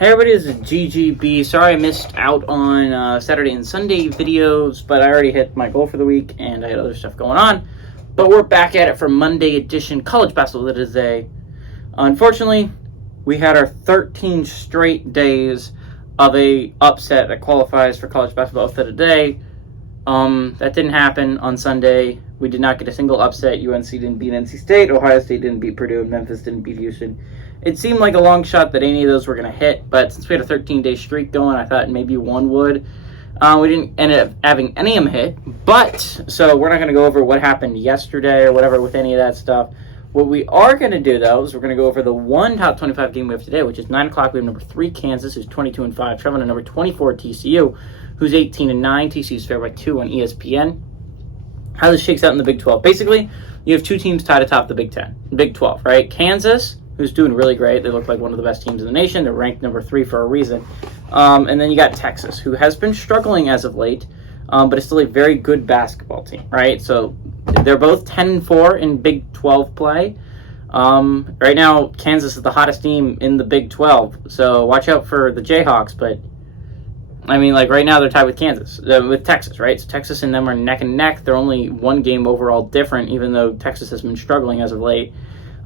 Hey everybody, this is GGB. Sorry I missed out on Saturday and Sunday videos, but I already hit my goal for the week and I had other stuff going on. But we're back at it for Monday edition college basketball today. Unfortunately, we had our 13 straight days of a upset that qualifies for college basketball upset today. That didn't happen on Sunday. We did not get a single upset. UNC didn't beat NC State, Ohio State didn't beat Purdue, and Memphis didn't beat Houston. It seemed like a long shot that any of those were going to hit, but since we had a 13-day streak going, I thought maybe one would. We didn't end up having any of them hit, but so we're not going to go over what happened yesterday or whatever with any of that stuff. What we are going to do, though, is we're going to go over the one top 25 game we have today, which is 9 o'clock. We have number 3 Kansas, who's 22-5, traveling to number 24 TCU, who's 18-9. TCU's favored by 2 on ESPN. How this shakes out in the Big 12. Basically, you have two teams tied atop the Big 12, right? Kansas, who's doing really great. They look like one of the best teams in the nation. They're ranked number 3 for a reason. And then you got Texas, who has been struggling as of late, but is still a very good basketball team, right? So they're both 10-4 in Big 12 play. Right now, Kansas is the hottest team in the Big 12, so watch out for the Jayhawks. But I mean, like right now, they're tied with with Texas, right? So Texas and them are neck and neck. They're only one game overall different, even though Texas has been struggling as of late.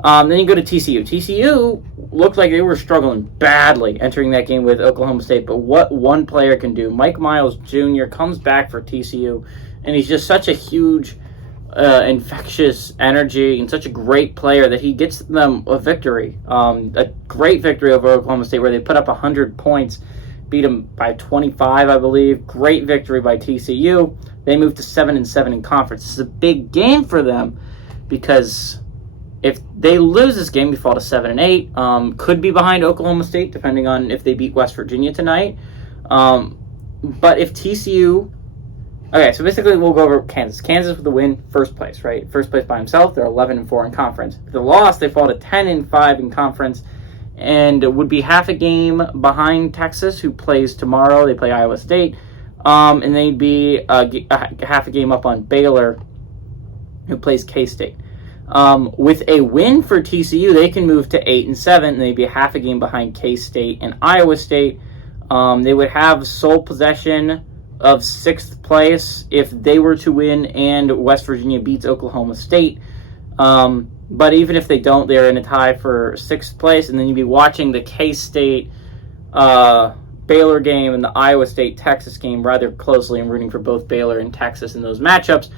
Then you go to TCU. TCU looked like they were struggling badly entering that game with Oklahoma State, but what one player can do. Mike Miles Jr. comes back for TCU, and he's just such a huge, infectious energy and such a great player that he gets them a victory. A great victory over Oklahoma State where they put up 100 points, beat them by 25, I believe. Great victory by TCU. They moved to 7-7 in conference. This is a big game for them because if they lose this game, we fall to 7-8. Could be behind Oklahoma State, depending on if they beat West Virginia tonight. But if TCU... Okay, so basically we'll go over Kansas. Kansas with the win, first place, right? First place by himself. They're 11-4 in conference. If they lost, they fall to 10-5 in conference, and would be half a game behind Texas, who plays tomorrow. They play Iowa State. And they'd be half a game up on Baylor, who plays K-State. With a win for TCU, they can move to 8-7, and they'd be half a game behind K-State and Iowa State. They would have sole possession of 6th place if they were to win and West Virginia beats Oklahoma State. But even if they don't, they're in a tie for 6th place, and then you'd be watching the K-State Baylor game and the Iowa State-Texas game rather closely and rooting for both Baylor and Texas in those matchups.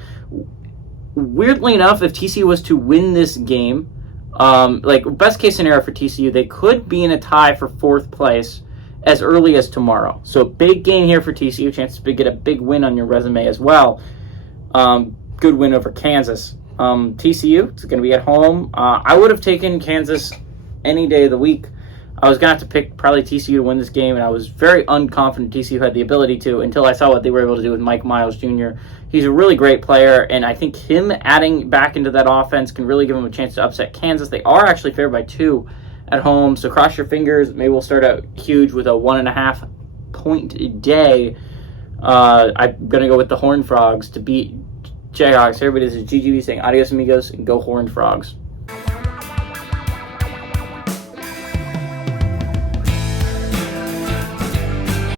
Weirdly enough, if TCU was to win this game, best case scenario for TCU, they could be in a tie for 4th place as early as tomorrow. So big game here for TCU, chance to get a big win on your resume as well. Good win over Kansas. TCU, it's going to be at home. I would have taken Kansas any day of the week. I was going to have to pick probably TCU to win this game, and I was very unconfident TCU had the ability to until I saw what they were able to do with Mike Miles Jr. He's a really great player, and I think him adding back into that offense can really give him a chance to upset Kansas. They are actually favored by 2 at home, so cross your fingers. Maybe we'll start out huge with a 1.5 point day. I'm going to go with the Horned Frogs to beat Jayhawks. Everybody, this is GGB saying adios amigos and go Horned Frogs.